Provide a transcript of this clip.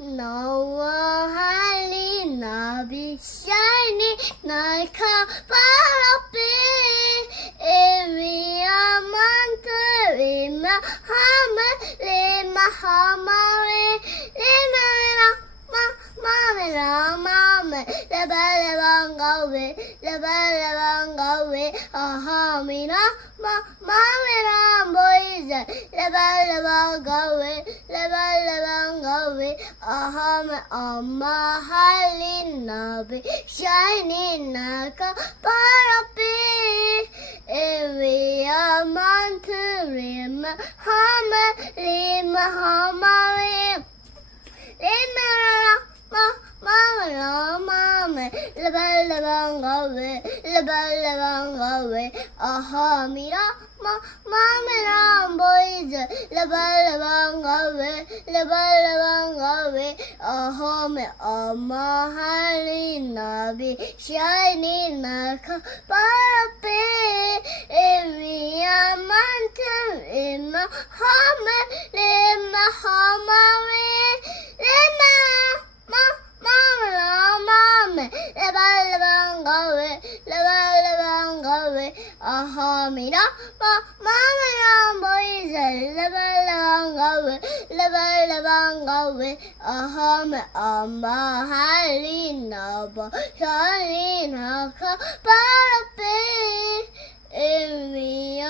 너와 할리 나비 shining like a parapet. Every month in my hammer, in my hammer, in my the bell go away, the bell go away, mina, mamma, boys, the bell go away, the bell go away, amma, halin, nabi, shining like a parapet. Every month, rim, hammer, rim, hammer, Mama, la bella bangawe, aha, mira, mama, boys, la bella bangawe, aha, me, amma, halina, be shining like a parapet. Every month, in my hammer, in my hammer, aha, mira, mama, boys, level, aha, me, amma, halina, halina, parapet, every